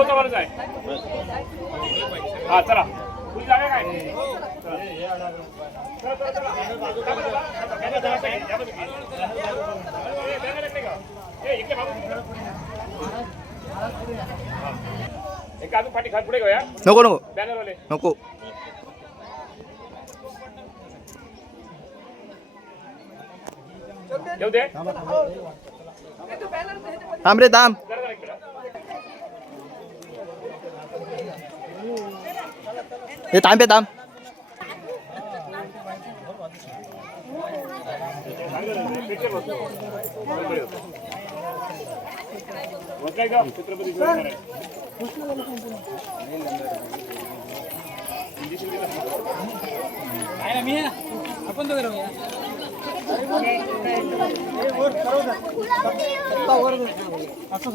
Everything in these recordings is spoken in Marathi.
गौतमच आहे. हा चला पुढे जागा काय एक अजून पाठी खात पुढे घेऊया. नको नको बॅनरवाले नको. येऊ दे. थांब रे थांब. हे थांब थांब. छत्रपती आपण तो करूया. असं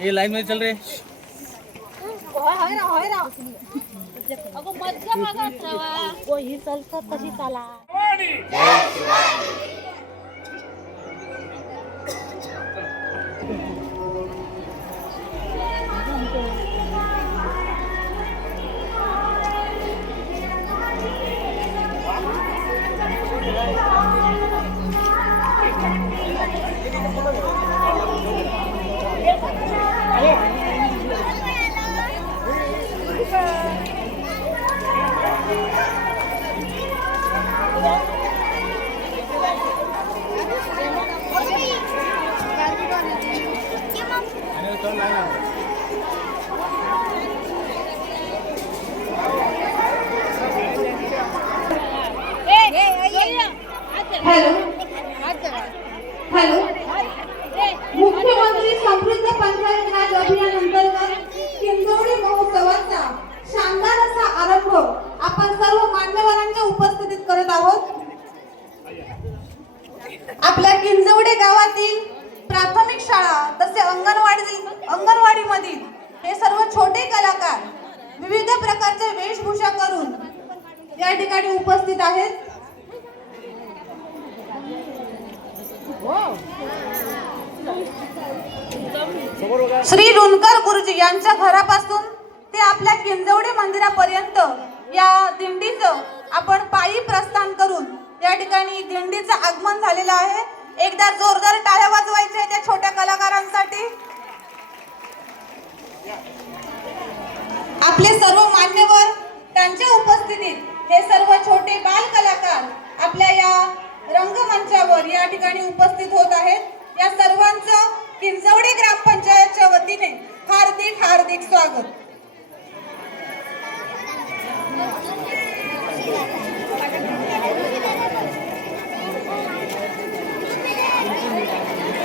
ये लाइन में चल रहे. अगं मध्य भागात ठेवा. कोही चालतं तशी चाला. हॅलो, मुख्यमंत्री समृद्ध पंचायत राज अभियानांतर्गत किंजवडी महोत्सवाचा शानदार असा आरंभ आपण सर्व मान्यवरांच्या उपस्थितीत करत आहोत. आपल्या किंजवडे गावातील प्राथमिक शाळा तसे अंगणवाडीमधील हे सर्व छोटे कलाकार विविध प्रकारच्या वेशभूषा करून या ठिकाणी उपस्थित आहेत. श्री रुणकर गुरुजी यांच्या घरापासून ते आपल्या किंजवडे मंदिरापर्यंत या दिंडीचं आपण पायी प्रस्थान करून या ठिकाणी दिंडीचं आगमन झालेलं आहे. एकदा जोरदार टाळ्या वाजवायच्या त्या छोट्या कलाकारांसाठी. आपले सर्व मान्यवर त्यांच्या उपस्थितीत हे सर्व छोटे बाल कलाकार आपल्या या रंगमंचावर या ठिकाणी उपस्थित होत आहेत. या सर्वांचं किंजवडे ग्रामपंचायतच्या वतीने हार्दिक हार्दिक स्वागत.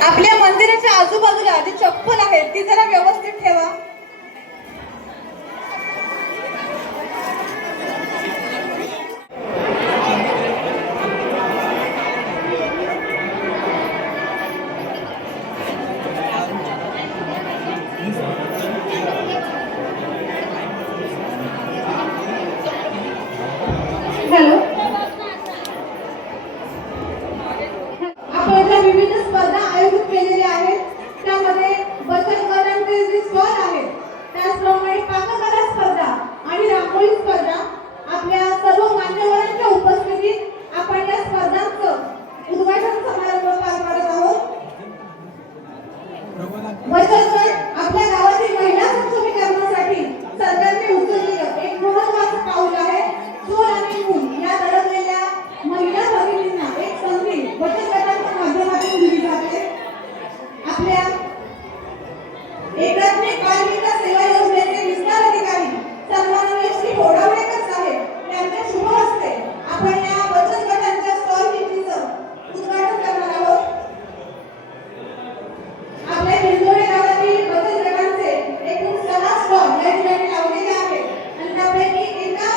आपल्या मंदिराच्या आजूबाजूला जी चप्पल आहे ती जरा व्यवस्थित ठेवा. हॅलो, आपण ज्या विविध स्पर्धा आयोजित केलेल्या आहेत त्यामध्ये बचत गटांचे जे स्पर्धा आहेत त्याचप्रमाणे पाककला स्पर्धा आणि रांगोळी स्पर्धा आपल्या सर्व मान्यवरांच्या उपस्थितीत आपण या स्पर्धांचं उद्घाटन समारंभ पार पाडत आहोत. बचत गट आपल्या गावातील महिला सक्षमीकरणासाठी सरकारने उचललेलं एक महत्त्वाचं पाऊल आहे. चूल आणि मूल या दडपलेल्या महिला भगिनींना एक संधी बचत गटांच्या माध्यमातून दिली जाते. आपल्या एकात्मिक बाल विकास सेवा योजनेचे विस्तार अधिकारी सन्माननीय श्री बोडावडेकर साहेब यांच्या शुभ हस्ते आपण या बचत गटांच्या स्टॉल विक्रीचं उद्घाटन करणार आहोत. आपल्या किंजवडे गावातील बचत गटांचे एकूण 6 स्टॉल या ठिकाणी लावलेले आहेत आणि त्यापैकी एका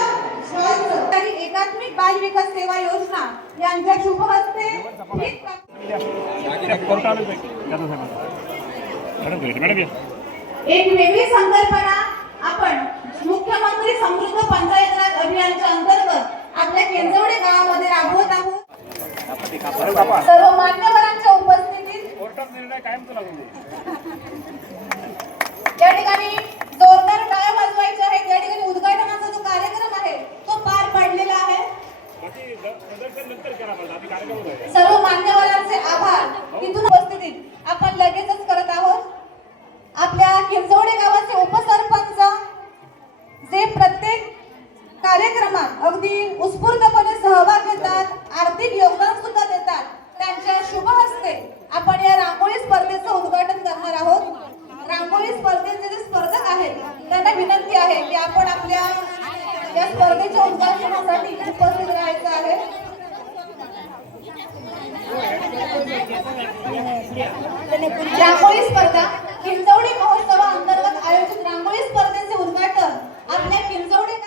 स्टॉलचं एकात्मिक बाल विकास सेवा योजना यांच्या शुभ हस्ते एक वेगळी संकल्पना आपण मुख्यमंत्री समृद्ध पंचायत राज अभियानाच्या अंतर्गत आपल्या केंजवडे गावामध्ये राबवत आहोत. सर्व मान्यवरांच्या उपस्थितीत या ठिकाणी जोरदार टाळ्या वाजवायच्या आहेत. या ठिकाणी उद्घाटनाचा जो कार्यक्रम आहे तो पार पडलेला आहे. सर्व मान्यवरांचे आभार. तिथून उपस्थितीत आपण लगेचच करत आहोत. आपल्या किंजवडे गावाचे उपसरपंच जे प्रत्येक कार्यक्रमात अगदी उत्स्फूर्तपणे सहभाग घेतात, आर्थिक योगदान सुद्धा देतात, त्यांच्या शुभ हस्ते आपण या रांगोळी स्पर्धेचं उद्घाटन करणार आहोत. रांगोळी स्पर्धेचे जे स्पर्धक आहेत त्यांना विनंती आहे की आपण आपल्या या स्पर्धेच्या उद्घाटनासाठी उपस्थित राहायचं आहे. रांगोळी स्पर्धा किंजवडे महोत्सवाअंतर्गत आयोजित रांगोळी स्पर्धेचे उद्घाटन आपल्या किंजवडे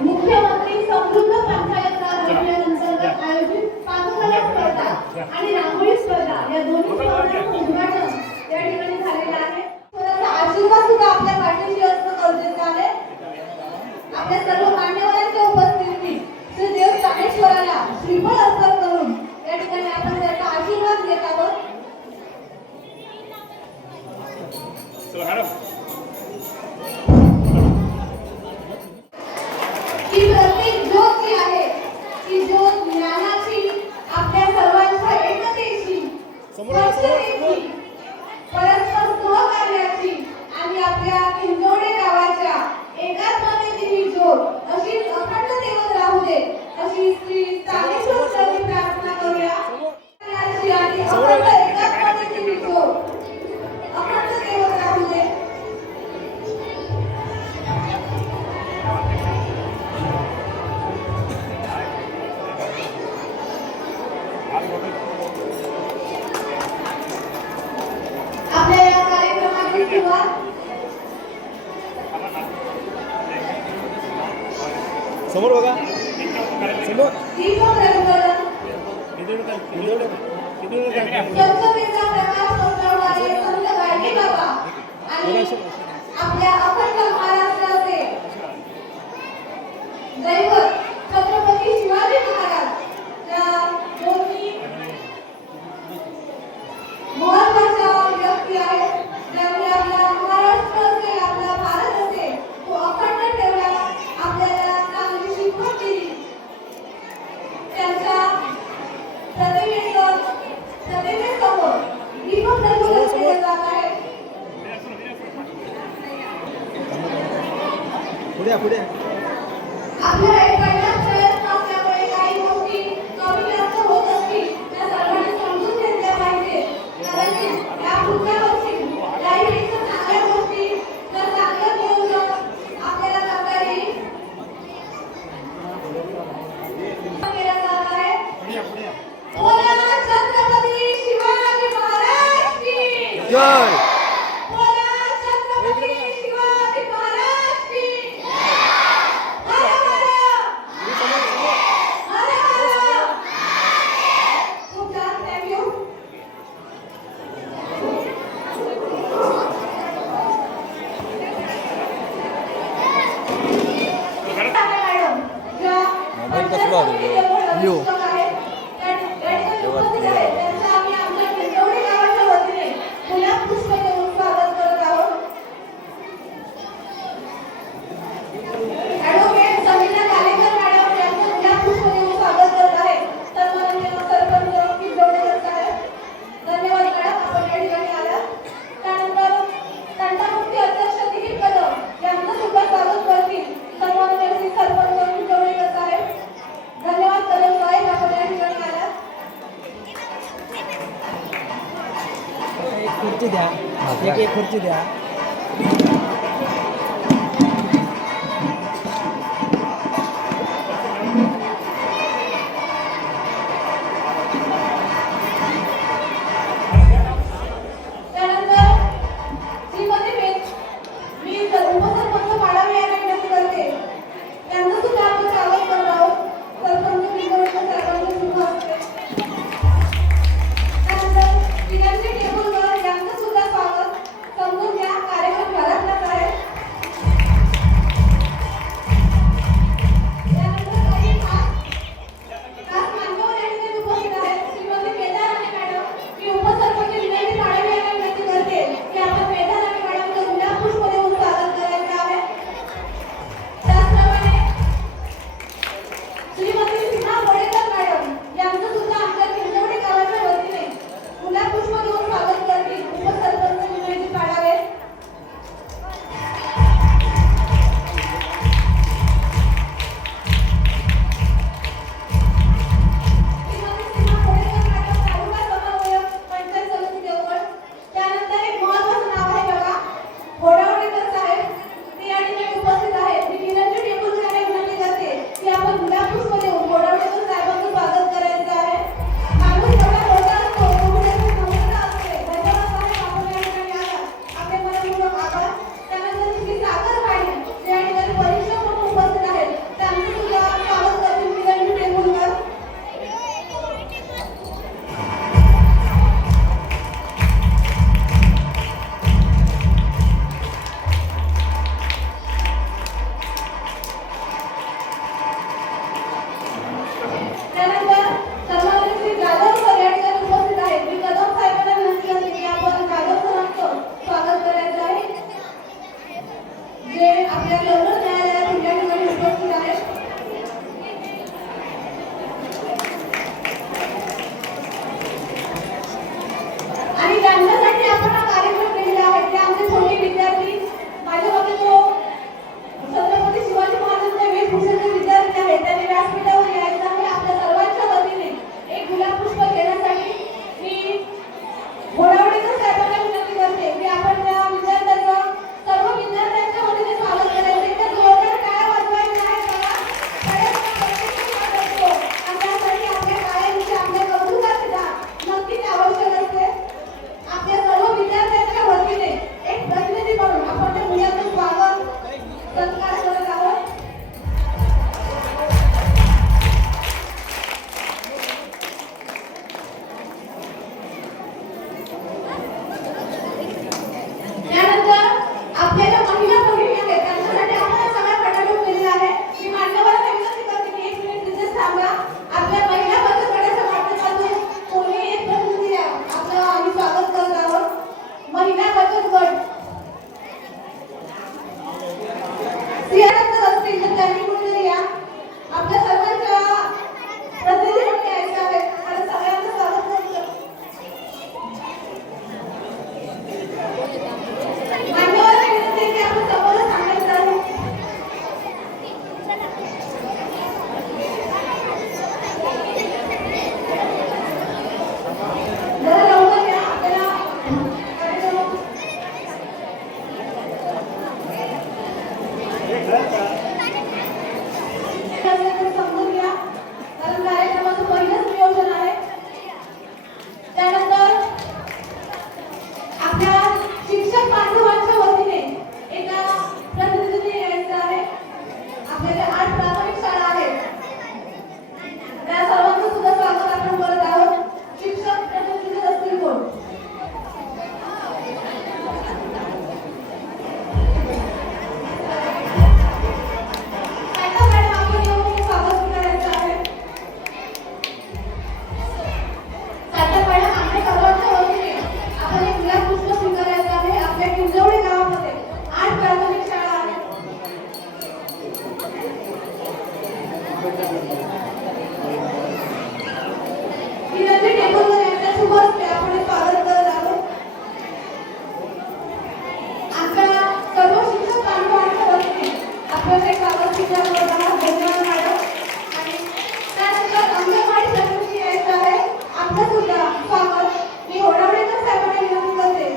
मुख्यमंत्री समृद्ध पंचायत राज अभियानांतर्गत आयोजित पाककला स्पर्धा आणि रांगोळी स्पर्धा या दोन्ही स्पर्धांचं उद्घाटन या ठिकाणी झालेलं आहे. थोडासा आशीर्वाद सुद्धा आपल्या पाठीशी असणं गरजेचं आहे. आपल्या सर्व मान्यवरांच्या उपस्थितीत श्री देव स्थानेश्वराला श्रीफळ अर्पण करून या ठिकाणी आपण त्याचा आशीर्वाद घेत आहोत. ही प्रत्येक ज्योत जी आहे ती ज्योत ज्ञानाची, आपल्या सर्वांच्या एकतेची, स्वच्छतेची, परस्पर सहकार्याची आणि आपल्या किंजवडे गावाच्या एकात्मतेची ही ज्योत अशीच अखंड तेवत राहू दे अशी श्री स्थानेश्वर चरणी प्रार्थना करूया. आणि अखंड एकात्मतेची ही ज्योत अखंड तेवत राहू दे. आपल्या या कार्यक्रमाची सुरुवात समोर बघा. समोर दीपक रंगवलं स्वच्छतेचा प्रकाश पसरवणारे संत गाडगे बाबा आणि आपल्या अखंड महाराष्ट्राचे दैवत छत्रपती शिवाजी महाराज या दोन्ही महत्वाच्या व्यक्ती आहेत ज्यांनी आपला महाराष्ट्र असेल, आपला भारत असेल तो अखंड ठेवला, आपल्याला चांगली शिकवण दिली. त्यांच्या प्रतिमेसमोर दीपक प्रज्वलन केले जात आहे. पुढे आपल्याला एखाद्या प्रयत्न असल्यामुळे काही गोष्टी कमी जास्त होत असतील त्या सर्वांनी समजून घेतल्या पाहिजे. कदाचित या पुढच्या वर्षी याहीपेक्षा चांगल्या गोष्टी किंवा चांगलं नियोजन आपल्याला करता येईल. केलं जात आहे. बोला छत्रपती शिवाजी महाराज की जय. बोला छत्रपती शिवाजी महाराज की हर हर हर हर. खूप छान. थँक्यू. मोबाईल कसला यो खुर्ची द्या, एक खुर्ची द्या. त्यानंतर श्रीमती मी उपसरपंच पाडावे यांना विनंती करते. त्यांचं सुद्धा आपण स्वागत करत आहोत. सरपंच पिंपळकर साहेबांचे शुभ हस्ते. त्यानंतर विनंती टेबलवर यांचं सुद्धा स्वागत. समजून घ्या, कार्यक्रम घरातलाच आहे. त्यानंतर काही खास मान्यवर या ठिकाणी उपस्थित आहेत. श्रीमती मेधा राणे मॅडम, मी उपसरपंच विनंती पाडावे यांना विनंती करते की आपण मेधा राणे मॅडमचं गुलाब पुष्प देऊन स्वागत करायचे आहे. त्याचप्रमाणे श्रीमती सीमा वडेकर मॅडम यांचं सुद्धा आमच्या किंजवडे गावाच्या वतीने गुलाब पुष्प देऊन स्वागत करतील. उपसरपंच विनंती पाडावे. श्रीमती सीमा वडेकर मॅडम तालुका समन्वयक पंचायत समिती देवगड. त्यानंतर एक महत्त्वाचं नाव आहे बघा, घोडावडेकर साहेब, ते या ठिकाणी उपस्थित आहेत. मी विनंती टेबलवर यांना विनंती करते की आपण गुलाब पुष्प देऊन घोडावडेकर साहेबांचं स्वागत करायचं आहे. माणूस जेवढा मोठा असतो तेवढी त्याची क्षमता असते. धन्यवाद साहेब, आपण या ठिकाणी आला. आपले मनपूर्वक आभार. त्यानंतर श्री सागर पाटील जे या ठिकाणी परीक्षक म्हणून उपस्थित आहेत, त्यांचं सुद्धा स्वागत करतील विनंती टेबलवर. त्यानंतर सन्माननीय श्री जाधव सर या ठिकाणी उपस्थित आहेत. मी कदम साहेबांना विनंती करते की आपण जाधव सरांचं स्वागत करायचं आहे, जे आपल्या लग्न न्यायालयात या ठिकाणी उपस्थित आहेत. आणि ज्यांच्यासाठी आपण हा कार्यक्रम केलेला आहे ते आमचे छोटे विद्यार्थी, माझ्या मते तो छत्रपती शिवाजी महाराजांच्या वेशभूषेचे विद्यार्थी आहेत. त्यांनी व्यासपीठावर यायचं आहे. आपल्या सर्वांच्या वतीने एक गुलाब पुष्प घेण्यासाठी मी घोडावडेकर साहेबांना विनंती करते की आपण त्या विद्यार्थ्यांचं सर्व विद्यार्थ्यांच्या वतीने स्वागत करायचं. एकदा जोरदार टाळ्या वाजवायच्या आहेत बघा. सगळ्यांना प्रत्येक स्वागत असतो आणि त्यासाठी आपल्या टाळ्यांची, आपल्या कौतुकाची नक्कीच आवश्यक असते. आपल्या सर्व विद्यार्थ्यांच्या वतीने एक प्रतिनिधी म्हणून आपण त्या मुलाचं स्वागत सत्कार करत आहोत. त्यानंतर आपल्या ज्या महिला भगिनी आहेत त्यांच्यासाठी आपण सगळ्या फटाफट केलेले आहे. मी मान्यवरांना विनंती करते की 1 मिनिट तिथेच थांबा. आपल्या महिला बचत गटाच्या माध्यमातून कोणी एक प्रतिनिधी द्या. आपलं आम्ही स्वागत करत आहोत. महिला बचत गट सिंहानंद असतील तर त्यांनी कुठेतरी या. आपल्या सर्वांच्या प्रतिनिधी म्हणून यायचं आहे आणि सगळ्यांचं स्वागत करतो. मान्यवरांना विनंती आहे की आपण समोरच सांगायचं आहे. जरा लवकर या. आपल्याला कार्यक्रम समजून घ्या, कारण कार्यक्रमाचं पहिलंच नियोजन आहे. त्यानंतर आपल्या शिक्षक बांधवांच्या वतीने एका प्रतिनिधीने यायचं आहे. आपल्या ज्या 8 प्राथमिक शाळा आहेत त्या सर्वांचं सुद्धा स्वागत आपण करत आहोत. शिक्षक प्रतिनिधी असतील कोण? मॅडम आपण येऊन स्वागत करायचं आहे. मॅडम आपल्या सर्वांच्या वतीने आपण एक गुलाब पुष्प स्वीकारायचं आहे. आपल्या किंजवडे गावामध्ये 8 प्राथमिक शाळा आहेत. विनंती टेबलवर यांच्या शुभ हस्ते आपण हे स्वागत करत आहोत. आमच्या सर्व शिक्षक बांधवांच्या वतीने आपण हे स्वागत स्वीकारत आहोत. धन्यवाद मॅडम. आणि त्यानंतर अंगणवाडी सर्वस्वी यायचं आहे. आपलं सुद्धा स्वागत मी होडावडेकर साहेबांना विनंती करते.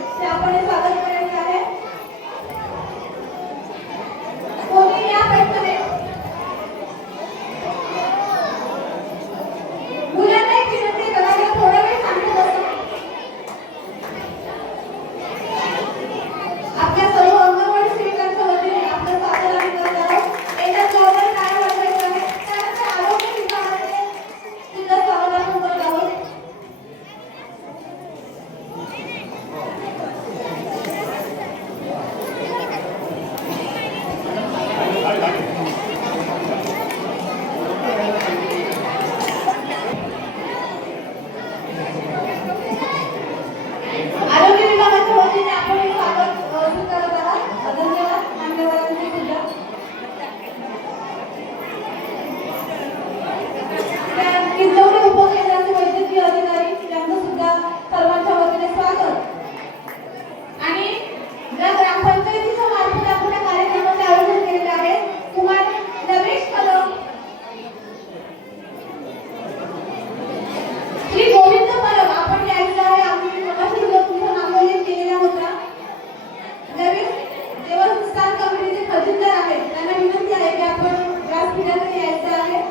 आपल्या सर्व अंगणवाडी सेविकांच्या वतीने आपलं स्वागत आम्ही करत आहोत. एकदा जोरदार टाळ्या वाजवायच्या आहेत. त्यानंतर आरोग्य विभागाचे सुद्धा स्वागत आपण करत आहोत. आरोग्य विभागाच्या वतीने आपण हे स्वागत स्वीकारत आहात. धन्यवाद मान्यवरांचे सुद्धा. त्या किल्लवडे उपकेंद्राचे वैद्यकीय अधिकारी यांचं सुद्धा सर्वांच्या वतीने स्वागत. आणि ज्या ग्रामपंचायतीच्या मार्फत आपण या कार्यक्रमाचे आयोजन केलेले आहे कुमार नवेश कदम, श्री गोविंद परब आपण यायचं आहे. आम्ही मगाशी सुद्धा तुमचा नामोल्लेख केलेला होता. नवीन देवस्थान कमिटीचे खजिनदार आहेत, त्यांना विनंती आहे की आपण व्यासपीठाकडे यायचं आहे.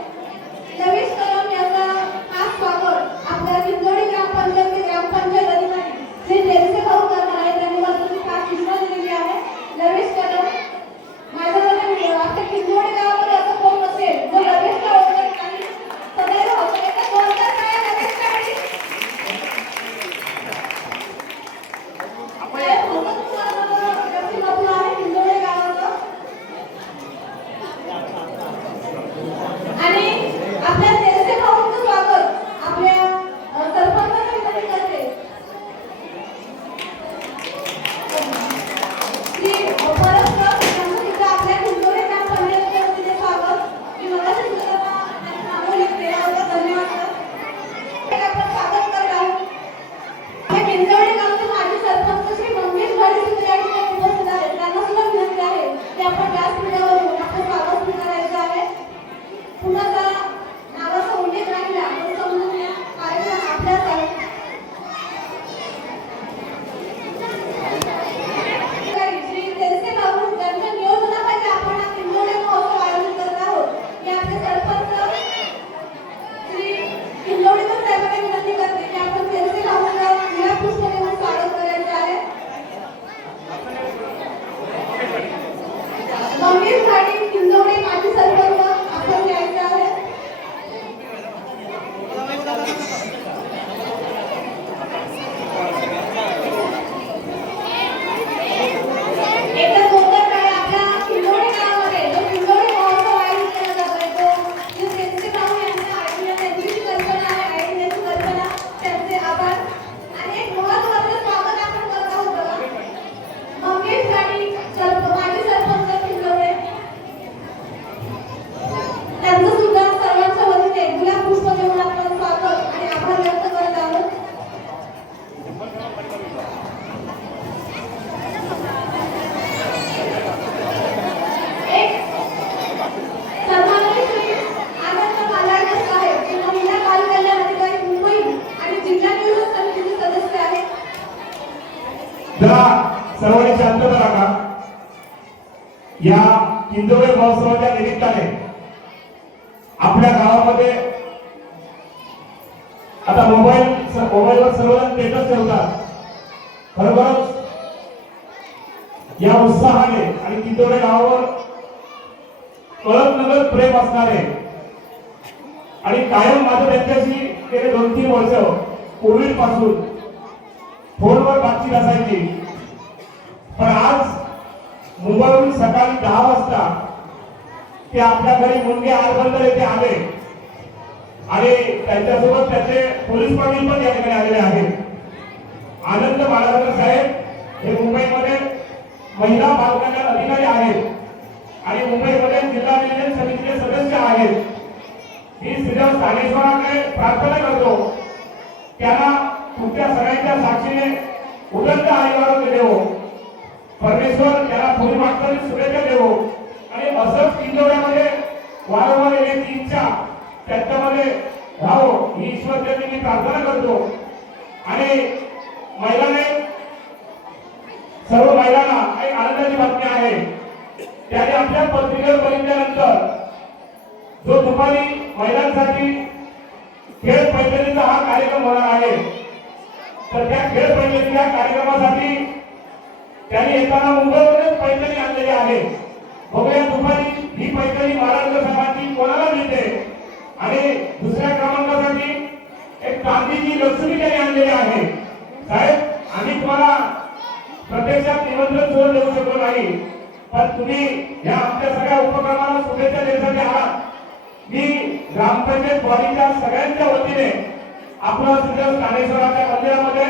नवेश कदम यांचा खास स्वागत आपल्या किंजोडी ग्रामपंचायत अधिकारी श्री देवसे भाऊ करणार आहेत. त्यांनी मला खास सूचना दिलेली आहे. नवेश कदम माझ्या मते आपल्या किंजोडी गावामध्ये असं कोण नसेल जो नवेशला ओळखत नाही. सदैव होतं एका जोरदार काय नवेशसाठी व्यक्तिमत्व आहे किंजोडी गावाचं. आणि आपल्या देवसे भाऊंचं स्वागत आपल्या सरपंचांना विनंती करते. श्री परस्पर यांचं सुद्धा आपल्या किंजोडी ग्रामपंचायतीच्या वतीने स्वागत. मी मगाशी सुद्धा त्यांना नामोल्लेख केला होता. धन्यवाद सर. आपण स्वागत करत आहोत. आपल्या किंजोडी गावचे माजी सरपंच श्री मंगेश घाडी सुद्धा या ठिकाणी उपस्थित आहेत. त्यांना सुद्धा विनंती आहे की आपण व्यासपीठावर येऊन आपलं स्वागत स्वीकारायचं आहे. कुणाचा नावाचा उल्लेख राहिला तर समजून घ्या. कार्यक्रम आपल्याच आहे. श्री देवसे भाऊ यांच्या नियोजनाखाली आपण हा किंजोडी महोत्सव आयोजित करत आहोत. मी आपले सरपंच श्री किंजोडीकर साहेबांना विनंती करते की आपण देवसे भाऊंना गुलाब पुष्प देऊन स्वागत करायचं आहे. मंगेश घाडी किंजोडी माजी सरपंच आपण यायचं आहे. एकदा जोरदार टाळ्या आपल्या किंजोडी गावामध्ये जो किंजोडी महोत्सव आयोजित केला जात आहे तो श्री देवसे भाऊ यांच्या आईने त्यांची जी कल्पना आहे आईने जी कल्पना त्यांचे आभार आणि एक महत्त्वाचं स्वागत आपण करत आहोत बघा. मंगेश घाडी माजी सरपंच किंजोडे त्यांचं सुद्धा सर्वांच्या वतीने गुलाब पुष्प देऊन आपण स्वागत आणि आभार व्यक्त करत आहोत. एक सन्माननीय श्री आनंद मालाडकर साहेब जे महिला बाल कल्याण अधिकारी मुंबई आणि जिल्हा नियोजन समितीचे सदस्य आहेत. जरा सर्वांनी शांतता राखा. या किंजोडे महोत्सवाच्या निमित्ताने आपल्या गावामध्ये आता मोबाईलवर सर्वजण स्टेटस ठेवतात. खरोखरच या उत्साहाने आणि किंजोडे गावावर कळत नकळत प्रेम असणारे आणि कायम माझं त्यांच्याशी गेले 2-3 वर्ष कोविड पासून फोनवर बातचीत असायची. पण आज मुंबईहून सकाळी 10 वाजता ते आपल्या घरी मुंगे आरबंदर येथे आले आणि त्यांच्यासोबत त्याचे पोलीस पाटील पण या ठिकाणी आलेले आहेत. आनंद मालाडकर साहेब हे मुंबईमध्ये महिला बाल कल्याण अधिकारी आहेत आणि मुंबईमध्ये जिल्हा नियोजन समितीचे सदस्य आहेत. मी श्रीदेव स्थानेश्वराकडे प्रार्थना करतो त्यांना तुमच्या सगळ्यांच्या साक्षीने उदंड आयुर्वाद देवो. परमेश्वर त्याला पुढील वाटचालीस शुभेच्छा देवो आणि असंच किंजोड्यामध्ये वारंवार येण्याची इच्छा त्यांच्यामध्ये राहो ही ईश्वरचरणी मी प्रार्थना करतो. आणि महिलाने सर्व महिलांना एक आनंदाची बातमी आहे. त्याने आपल्या पत्रिकेवर बघितल्यानंतर जो दुपारी महिलांसाठी खेळ पैठणीचा हा कार्यक्रम होणार आहे तर त्या खेळ पैठणीच्या कार्यक्रमासाठी त्यांनी येताना मुंबईवरूनच पैठणी आणलेली आहे. बघूया दुपारी ही पैठणी महाराष्ट्र साहेबांची कोणाला मिळते. आणि दुसऱ्या क्रमांकासाठी एक गांधीजी लक्ष्मी त्यांनी आणलेली आहे. साहेब, आम्ही तुम्हाला प्रत्यक्षात निमंत्रण सुद्धा देऊ शकलो नाही, पण तुम्ही या आमच्या सगळ्या उपक्रमाला शुभेच्छा देण्यासाठी आहात. मी ग्रामपंचायत बॉडीच्या सगळ्यांच्या वतीने आपला सुद्धा स्थानेश्वराच्या मंदिरामध्ये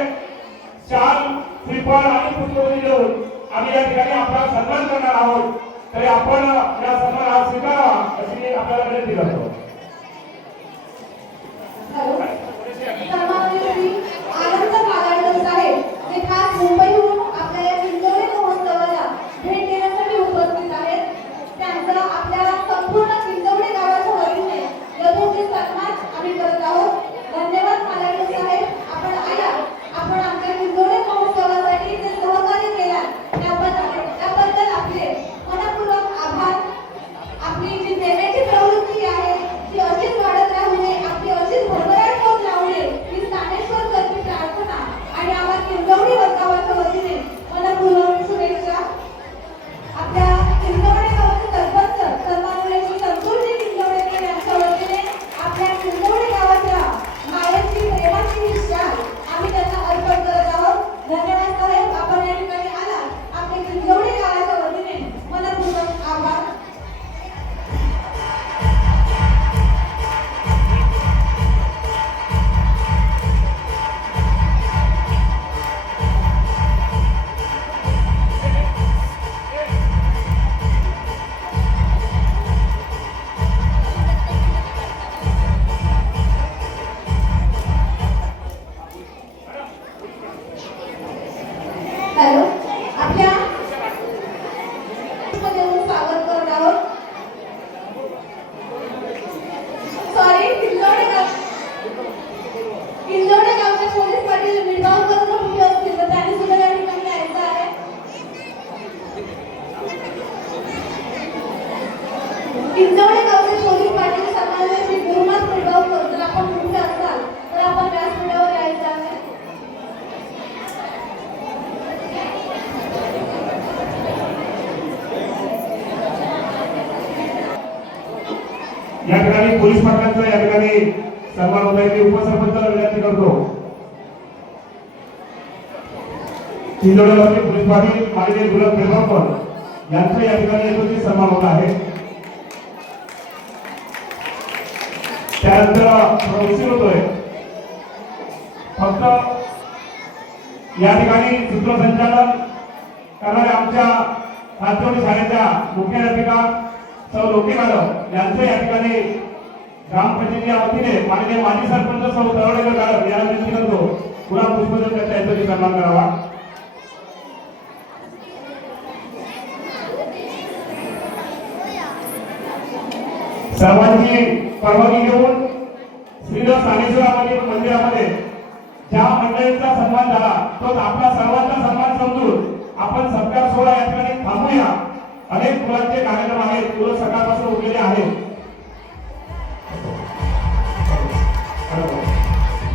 शाल, श्रीफळ आणि पुष्पवृष्टी देऊन आम्ही या ठिकाणी आपला सन्मान करणार आहोत. तरी आपण या सन्मानाला स्वीकारावा अशी मी आपल्याला विनंती करतो. आनंद कालांडे साहेब जे खास मुंबईहून आपल्या या किंजोरी महोत्सवाला भेट देण्यासाठी उपस्थित आहेत. त्यांचा आपल्या संपूर्ण किंजोरी गावाच्या वतीने यथोचित सन्मान आम्ही करत आहोत. धन्यवाद कालांडे साहेब, आपण आला. आपण आमच्या किंजोरी महोत्सवासाठी जे सहकार्य केला त्याबद्दल आपले मनपूर्वक आभार. आपली जी देण्याची प्रवृत्ती आहे ती अशीच वाढत राहू नये, आपली अशीच भरभराट होत राहू नये ही स्थानेश्वर करती प्रार्थना आणि आम्हा किंजवडी वर्गावाच्या वतीने मनपूर्वक शुभेच्छा. आपल्या किंजवडे गावाचे सरपंच सन्माननीय श्री संतोषजी किंजवडेकर यांच्या वतीने आपल्या किंजवडे गावाच्या मायेची प्रेमाची ही शाल आम्ही त्यांना अर्पण करत आहोत. धन्यवाद साहेब, आपण या ठिकाणी आला. आपल्या किंजवडे गावाच्या वतीने मनपूर्वक आभार. हॅलो, आपल्या स्वागत करत आहोत. सॉरी, किंजवडे गावचे पोलीस पाटील मिळगावकर मुख्य असतील तर त्यांनी सुद्धा या ठिकाणी यायचं आहे. किंजवडे गावचे पोलीस पाटील सन्माननीय श्री गुरुनाथ मिळगावकर जर आपण मुख्य असाल तर आपण व्यासपीठावर यायचं आहे. या ठिकाणी पोलीस पाटलांचा या ठिकाणी सन्मान होत आहे. मी उपसरपंचाला विनंती करतो. किंजवडेगावचे पोलीस पाटील माननीय गुलाब बेळगावकर यांचा या ठिकाणी यथोचित सन्मान होत आहे. त्यानंतर उशीर होतोय. फक्त या ठिकाणी सूत्रसंचालन करणाऱ्या आमच्या सातवडी शाळेच्या मुख्याध्यापिका सौ लोके मॅडम यांचं या ठिकाणी ग्रामपंचायतीच्या वतीने माननीय माजी सरपंच सौ तळवडेकर मॅडम यांना विनंती करतो गुलाब पुष्पदेव त्यांचा यथोचित सन्मान करावा. सर्वांची परवानगी घेऊन श्रीधर स्थानेश्वर मंदिरामध्ये ज्या मंडळींचा सन्मान झाला तोच आपला सर्वांचा सन्मान समजून आपण सत्कार सोहळा या ठिकाणी थांबूया. अनेक मुलांचे कार्यक्रम आहेत, मुलं सकाळपासून उठलेले आहेत.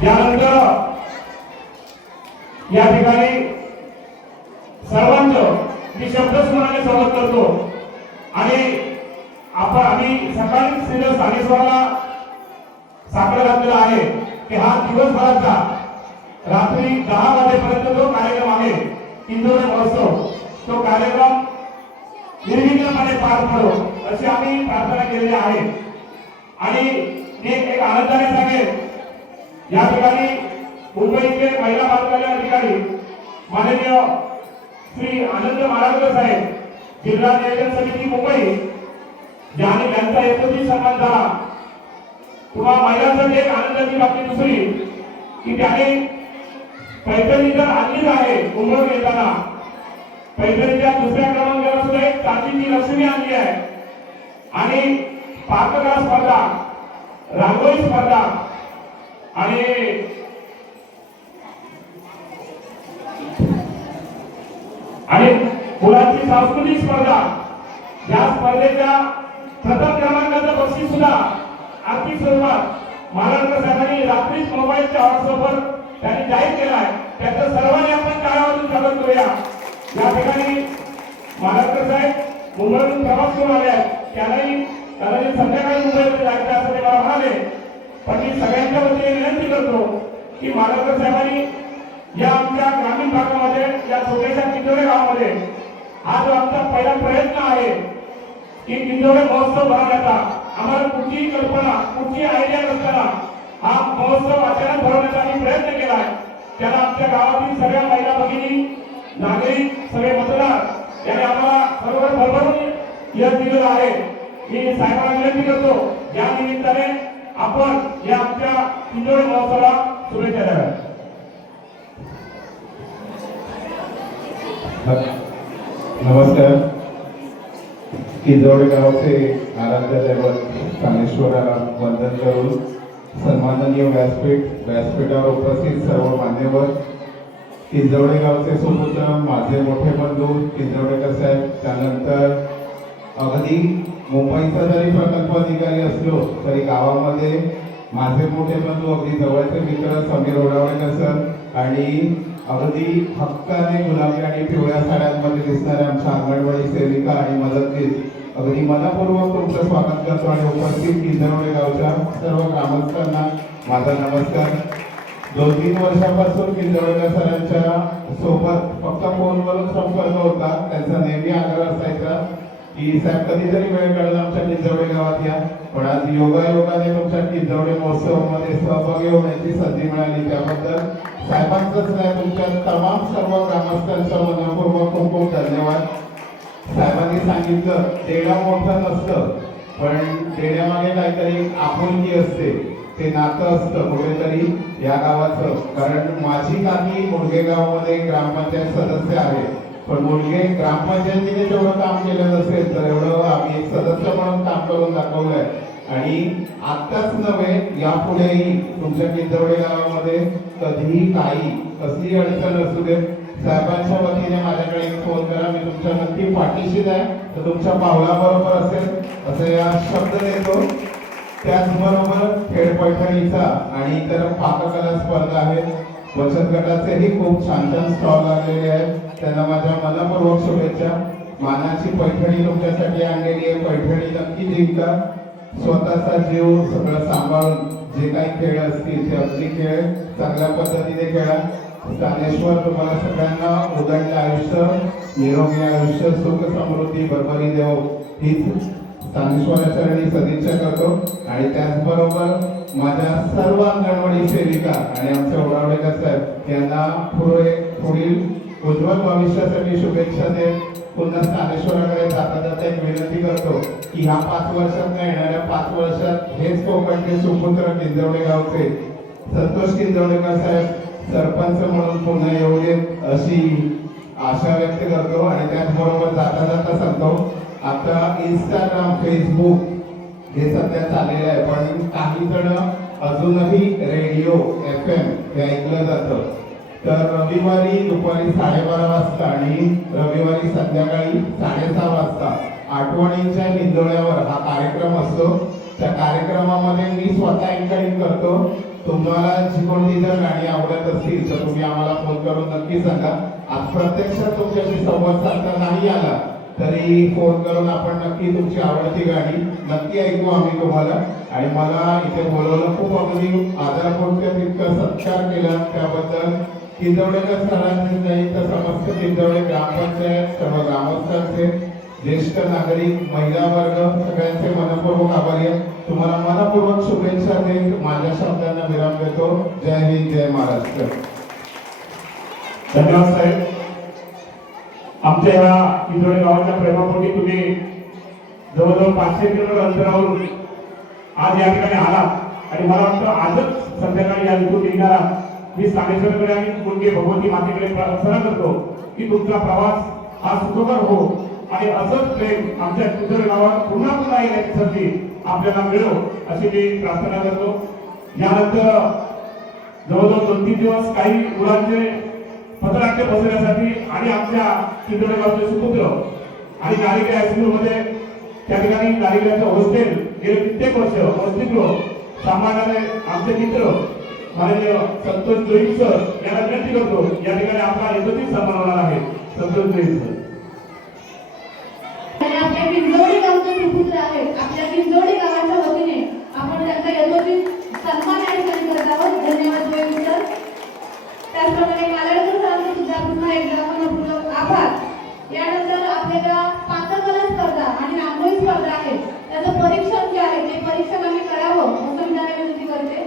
यानंतर या ठिकाणी सर्वांचं मी शब्दस्मरणाने स्वागत करतो. आणि आम्ही सकाळी श्रीधर स्थानेश्वराला साकडं घातलेला आहे की हा दिवसभराचा रात्री 10 वाजेपर्यंत जो कार्यक्रम आहे किंजवडे महोत्सव, तो कार्यक्रम निर्विघ्नपणे पार पडो अशी आम्ही प्रार्थना केलेली आहे. आणि मी एक आनंदाने सांगेन, या ठिकाणी मुंबईचे महिला बाल कल्याण अधिकारी माननीय श्री आनंद माराडकर साहेब, जिल्हा नियोजन समिती मुंबई, ज्याने त्यांचा यथोचित सन्मान झाला. तुम्हा महिलांसाठी एक आनंदाची बातमी दुसरी की त्याने पैठणी तर आणलीच आहे. मुंबईत येताना पैठणीच्या दुसऱ्या क्रमांकाला सुद्धा एक चांदीची लक्ष्मी आणली आहे. आणि पाककला स्पर्धा, रांगोळी स्पर्धा आणि मुलांची सांस्कृतिक स्पर्धा, या स्पर्धेच्या प्रथम क्रमांकाचं बक्षीस सुद्धा आर्थिक स्वरूपात महाराष्ट्र साहेबांनी रात्रीच मोबाईलच्या व्हॉट्सअपवर त्यांनी जाहीर केला आहे. त्याचं सर्वांनी आपण टाळ्या वाजवून स्वागत करूया. या ठिकाणी महाराष्ट्र साहेब मुंबईतून प्रवास करून आले आहेत. त्यालाही संध्याकाळी मुंबईमध्ये जायचं असं ते मला म्हणाले. पण मी सगळ्यांच्या वतीने विनंती करतो की महाराष्ट्र साहेबांनी या आमच्या ग्रामीण भागामध्ये या छोट्याशा किंजोडे गावामध्ये हा जो आमचा पहिला प्रयत्न आहे की किंजोडे महोत्सव भरवण्याचा, आम्हाला कुठलीही कल्पना कुठची आयडिया नसताना हा महोत्सव अचानक भरवण्याचा आम्ही प्रयत्न केला आहे. त्याला आमच्या गावातील सगळ्या महिला भगिनी, नागरिक, सगळे मतदार यांनी आम्हाला बरोबर भरभरून यश दिलेलं आहे. मी साहेबांना विनंती करतो या निमित्ताने आपण या आमच्या किंजोडे महोत्सवाला शुभेच्छा द्याव्या. नमस्कार. किंजोडे गावचे आराध्य दैवत स्थानेश्वराला वंदन करून सन्माननीय व्यासपीठावर उपस्थित सर्व मान्यवर, किंजोडे गावचे सुपुत्र, माझे मोठे बंधू किंजोडेकर साहेब, त्यानंतर अगदी मुंबईचा जरी प्रकल्प अधिकारी असलो तरी गावामध्ये माझे मोठे बंधू, अगदी जवळचे मित्र समीर ओडावळेकर सर आणि अगदी हक्काने गुलाबी आणि पिवळ्या साड्यांमध्ये दिसणाऱ्या आमच्या अंगणवाडी सेविका आणि मदतनीस, अगदी मनापूर्वक तुमचं स्वागत करतो आणि उपस्थित किंजोडे गावच्या सर्व ग्रामस्थांना माझा नमस्कार. 2-3 वर्षापासून किंजोडे सरांच्या सोबत फक्त फोनवरून संपर्क होता. त्यांचा नेहमी आग्रह असायचा की साहेब कधीतरी वेळ काढला आमच्या किंजोडे गावात या. पण आज योगायोगाने तुमच्या किंजोडे महोत्सवामध्ये सहभागी होण्याची संधी मिळाली. त्याबद्दल साहेबांचंच नाही, तुमच्या तमाम सर्व ग्रामस्थांचं मनपूर्वक खूप खूप धन्यवाद. साहेबांनी सांगितलं देणं मोठं नसतं, पण देण्यामागे काहीतरी आपुलकी असते, ते नातं असतं कुठेतरी या गावाचं. कारण माझी काकी मुळगे गावामध्ये ग्रामपंचायत सदस्य आहे, पण मुळगे ग्रामपंचायतीने जेवढं काम केलं नसेल तर एवढं आम्ही एक सदस्य म्हणून काम करून दाखवलंय. आणि आत्ताच नव्हे, यापुढेही तुमच्या किंजोडे गावामध्ये कधीही काही कसली अडचण असू दे, साहेबांच्या वतीने माझ्याकडे एक फोन करा, मी तुमच्या नक्की पाठीशी आहे, तर तुमच्या पावलाबरोबर असेल असे या शब्द देतो. त्याचबरोबर खेळ पैठणीचा आणि इतर पाककला स्पर्धा आहेत. बचत गटाचेही खूप छान छान स्टॉल लागलेले आहेत, त्यांना माझ्या मनपूर्वक शुभेच्छा. मानाची पैठणी तुमच्यासाठी आणलेली आहे, पैठणी नक्की जिंका. स्वतःचा जीव सगळं सांभाळून जे काही खेळ असतील ते अगदी खेळ चांगल्या पद्धतीने खेळा. स्थानेश्वर तुम्हाला सगळ्यांना उदंड आयुष्य, निरोगी आयुष्य, सुख समृद्धी भरभरी देव हीच स्थानेश्वराचरणी सदिच्छा करतो. आणि त्याचबरोबर माझ्या सर्व अंगणवाडी सेविका आणि आमचे ओडावळेकर साहेब यांना पुढील उज्ज्वल भविष्यासाठी शुभेच्छा देत पुन्हा स्थानेश्वराकडे जाता जाता एक विनंती करतो की ह्या 5 वर्षात येणाऱ्या 5 वर्षात हेच कोकणचे सुपुत्र किंजोडे गावचे संतोष किंजोडेकर साहेब सरपंच म्हणून पुन्हा येऊ देत अशी आशा व्यक्त करतो. आणि त्याचबरोबर जाता जाता सांगतो, आता इंस्टाग्राम, फेसबुक हे सध्या चाललेलं आहे, पण काही जण अजूनही रेडिओ FM हे ऐकलं जातं. तर रविवारी दुपारी 12:30 वाजता आणि रविवारी संध्याकाळी 6:30 वाजता आठवणींच्या निंदोळ्यावर हा कार्यक्रम असतो. त्या कार्यक्रमामध्ये मी स्वतः अँकरिंग करतो. तुम्हाला जी कोणती जर गाणी आवडत असतील तर तुम्ही आम्हाला फोन करून नक्की सांगा. आज प्रत्यक्षात तुमच्याशी संवाद साधता नाही आला तरी फोन करून आपण नक्की तुमची आवडती गाणी नक्की ऐकू आम्ही तुम्हाला. आणि मला इथे बोलवलं, खूप अगदी आदरपूर्वक तितकं सत्कार केला, त्याबद्दल किंजोडेकर सरांचे नाही तर समस्त किंजोडे ग्रामपंचायत, सर्व ग्रामस्थांचे, ज्येष्ठ नागरिक, महिला वर्ग सगळ्यांचे मनपूर्वक आभारी आहे. तुम्हाला मनपूर्वक शुभेच्छा देत माझ्या शब्दांना विराम देतो. जय हिंद, जय महाराष्ट्र. धन्यवाद साहेब. आमच्या ह्या किंजोडे गावाच्या प्रेमापोटी तुम्ही जवळजवळ 500 किलोमीटर अंतरावरून आज या ठिकाणी आलात आणि मला वाटतं आजच संध्याकाळी या इथून निघणारा मी स्थानेश्वरकडे आणि मुलगी भगवती मातेकडे प्रार्थना करतो की तुमचा प्रवास हा सुखकर हो आणि असंच प्रेम आमच्या किंजोडे गावात पुन्हा पुन्हा येण्याची संधी आपल्याला मिळो अशी मी प्रार्थना करतो. यानंतर जवळजवळ 2-3 दिवस काही मुलांचे पथनाट्य बसवण्यासाठी आणि आमच्या किंजोडे गावचे सुपुत्र आणि नारिकेल हायस्कूलमध्ये त्या ठिकाणी नारिकेलचं हॉस्टेल गेले कित्येक वर्ष अस्तित्व सांभाळणारे आमचे मित्र माननीय संतोष जोईन सर यांना विनंती करतो, या ठिकाणी आपला एकत्रित सन्मान होणार आहे. संतोष देईल. आणि आपल्या किंजवडी गावचे सुपुत्र आहेत. आपल्या किंजवडी गावाच्या वतीने आपण त्यांचा यथोचित सन्मान या ठिकाणी करत आहोत. धन्यवाद गोविंद सर. त्याचप्रमाणे मालाडकर सरांचा सुद्धा पुन्हा एकदा मनपूर्वक आभार. यानंतर आपल्याला पाककला स्पर्धा आणि रांगोळी स्पर्धा आहे. त्याचं परीक्षण जे आहे ते परीक्षण आम्ही करावं असं मी त्यांना विनंती करते.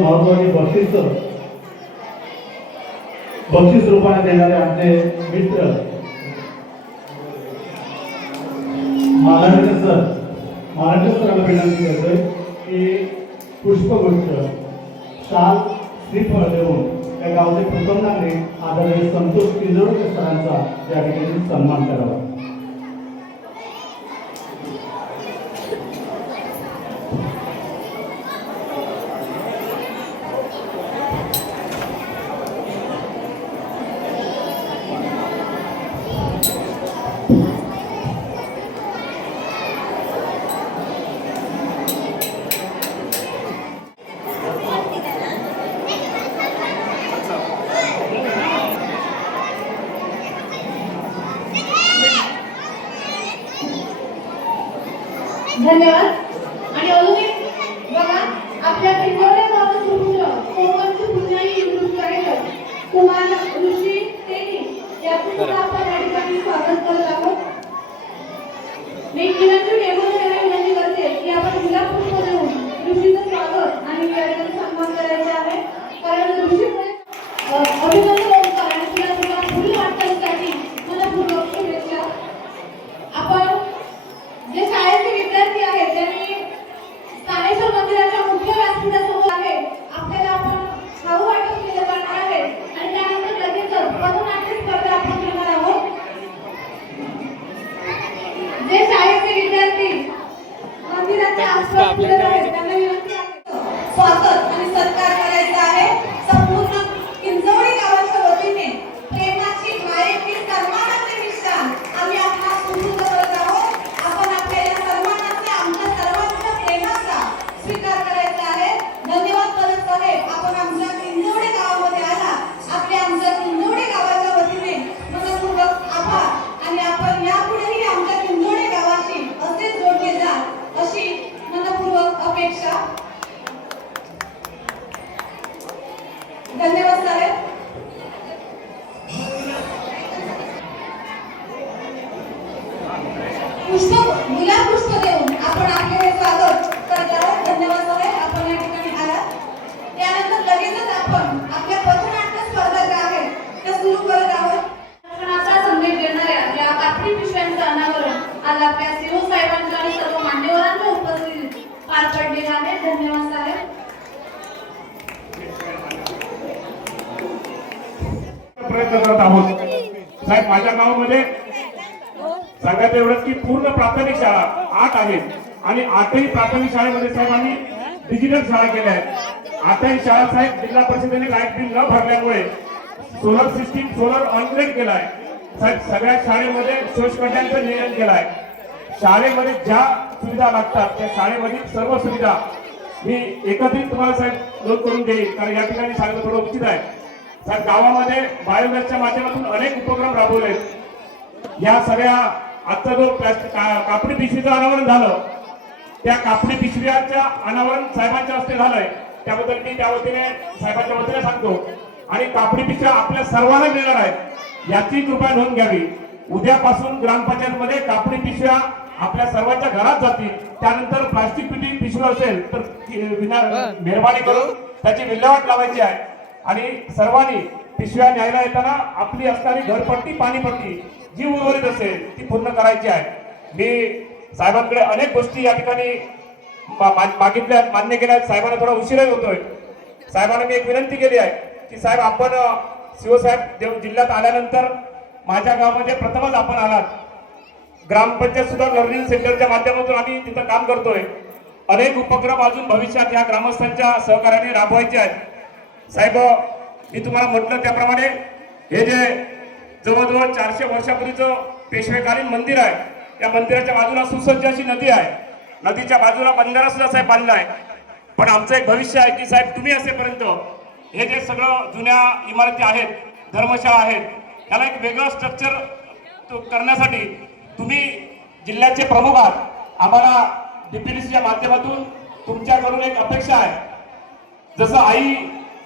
महत्वाची बक्षीस रूपाने देणारे आमचे मित्र मालाडकर सरांना विनंती करतोय की पुष्पगुच्छ शाल श्रीफळ देऊन त्या गावचे प्रथम नागरिक आदरणीय संतोष किंजवडे सरांचा या ठिकाणी सन्मान करावा. धन्यवाद. आणि अजून एक बघा, आपल्या किंजवडे गावाचे सुपुत्र कोकणचे पुण्याई नृत्य कुमार ऋषी तेनी याचं सुद्धा आपण या ठिकाणी स्वागत करत आहोत. मी विनंती विनंती करते की आपण गुलाब पुष्प देऊन ऋषीचं स्वागत आणि या ठिकाणी सन्मान करायचा आहे. कारण ऋषीमुळे अभिनंदन ओंकार आणि तुला फुल वाटण्यासाठी मनपूर्वक शुभेच्छा. आपण जे शाळेचे विद्यार्थी आहेत त्यांनी स्थानेश्वर मंदिराच्या मुख्य व्यासपीठासमोर आहे आपल्याला आपण खाऊ वाटप केलं जाणार आहे आणि त्यानंतर लगेचच पथनाट्य स्पर्धा आपण घेणार आहोत. जे शाळेचे विद्यार्थी मंदिराच्या आसपास फिरत आहेत त्यांना विनंती आहे स्वागत आणि सत्कार करायचा आहे. संपूर्ण किंजवडी गावाच्या वतीने प्रेमाची मायेची सन्मानाचे मिश्रण आम्ही आपणास सुरू करत आहोत. आपण आपल्या या सन्मानाचे आमच्या सर्वांच्या प्रेमाचा स्वीकार करायचा आहे. धन्यवाद परत साहेब, आपण आमच्या किंजवडी गावामध्ये आला. आपल्या आमच्या किंजवडी गावाच्या वतीने मनपूर्वक आभार. आणि आपण यापुढेही आमच्या किंजवडी गावाशी असेच जोडले जाल अशी मनपूर्वक अपेक्षा. धन्यवाद साहेब. गुलाब पुष्प देऊन आपण आपले हे स्वागत करत आहोत. धन्यवाद साहेब, आपण या ठिकाणी आलात. त्यानंतर लगेचच आपण आपल्या पथनाट्य स्पर्धा ज्या आहेत त्या सुरू करत आहोत. शिक्षणाचा संदेश देणाऱ्या या कापडी पिशव्यांचं अनावरण आज आपल्या सीओ साहेबांच्या आणि सर्व मान्यवरांच्या उपस्थितीत पार पडलेलं आहे. धन्यवाद साहेब. प्रयत्न करत आहोत. साहेब, माझ्या गावामध्ये सांगायचं एवढंच की पूर्ण प्राथमिक शाळा 8 आहेत आणि 8ही प्राथमिक शाळेमध्ये साहेब आम्ही डिजिटल शाळा केल्या आहेत. 8ही शाळा साहेब जिल्हा परिषदेने लाईट बिल न भरल्यामुळे सोलर सिस्टीम सोलर ऑनग्रेड केला आहे. साहेब, सगळ्या शाळेमध्ये शोषखड्ड्यांचं नियोजन केलं आहे. शाळेमध्ये ज्या सुविधा लागतात त्या शाळेमधील सर्व सुविधा मी एकत्रित तुम्हाला साहेब नोंद करून देईल, कारण या ठिकाणी सांगणं थोडं उचित आहे. साहेब, गावामध्ये बायोगॅसच्या माध्यमातून अनेक उपक्रम राबवले. या सगळ्या आजचा जो कापडी पिशवीचं अनावरण झालं त्या कापडी पिशव्याच्या अनावरण साहेबांच्या हस्ते झालंय. त्याबद्दल मी त्या वतीने साहेबांच्या वतीने सांगतो. आणि कापडी पिशव्या आपल्या सर्वांना मिळणार आहेत याची कृपया नोंद घ्यावी. उद्यापासून ग्रामपंचायतमध्ये कापडी पिशव्या आपल्या सर्वांच्या घरात जातील. त्यानंतर प्लास्टिक पिशवी असेल तर मेहरबानी करून त्याची विल्हेवाट लावायची आहे. आणि सर्वांनी पिशव्या न्यायला येताना आपली असणारी घरपट्टी पाणीपट्टी जी उर्वरित असेल ती पूर्ण करायची आहे. मी साहेबांकडे अनेक गोष्टी या ठिकाणी मागितल्या, मान्य केल्या. साहेबांना थोडा उशीरही होतोय. साहेबांना मी एक विनंती केली आहे की साहेब, आपण सीओ साहेब जिल्ह्यात आल्यानंतर माझ्या गावामध्ये प्रथमच आपण आलात. ग्रामपंचायत सुद्धा लर्निंग सेंटरच्या माध्यमातून आम्ही तिथं काम करतोय. अनेक उपक्रम अजून भविष्यात या ग्रामस्थांच्या सहकार्याने राबवायचे आहेत. साहेब, मी तुम्हाला म्हटलं त्याप्रमाणे हे जे जवळजवळ 400 वर्षापूर्वीचं पेशवेकालीन मंदिर आहे, या मंदिराच्या बाजूला सुसज्ज अशी नदी आहे. नदीच्या बाजूला बंधारा सुद्धा साहेब बांधला आहे. पण आमचं एक भविष्य आहे की साहेब, तुम्ही असेपर्यंत हे जे सगळं जुन्या इमारती आहेत, धर्मशाळा आहेत, त्याला एक वेगळं स्ट्रक्चर करण्यासाठी तुम्ही जिल्ह्याचे प्रमुख आहात. आम्हाला डीपीडीसीच्या माध्यमातून तुमच्याकडून एक अपेक्षा आहे. जसं आई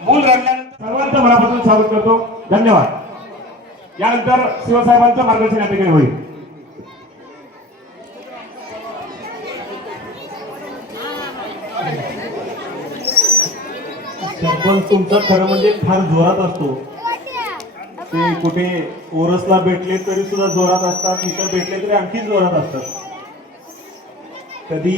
मूल रडल्यानंतर सर्वांचं मनापासून स्वागत करतो. धन्यवाद. यानंतर शिवसाहेबांचं मार्गदर्शन या ठिकाणी होईल. सरपंच तुमचा खरं म्हणजे फार जोरात असतो. ते कुठे ओरसला भेटले तरी सुद्धा जोरात असतात, इतर भेटले तरी आणखी जोरात असतात. कधी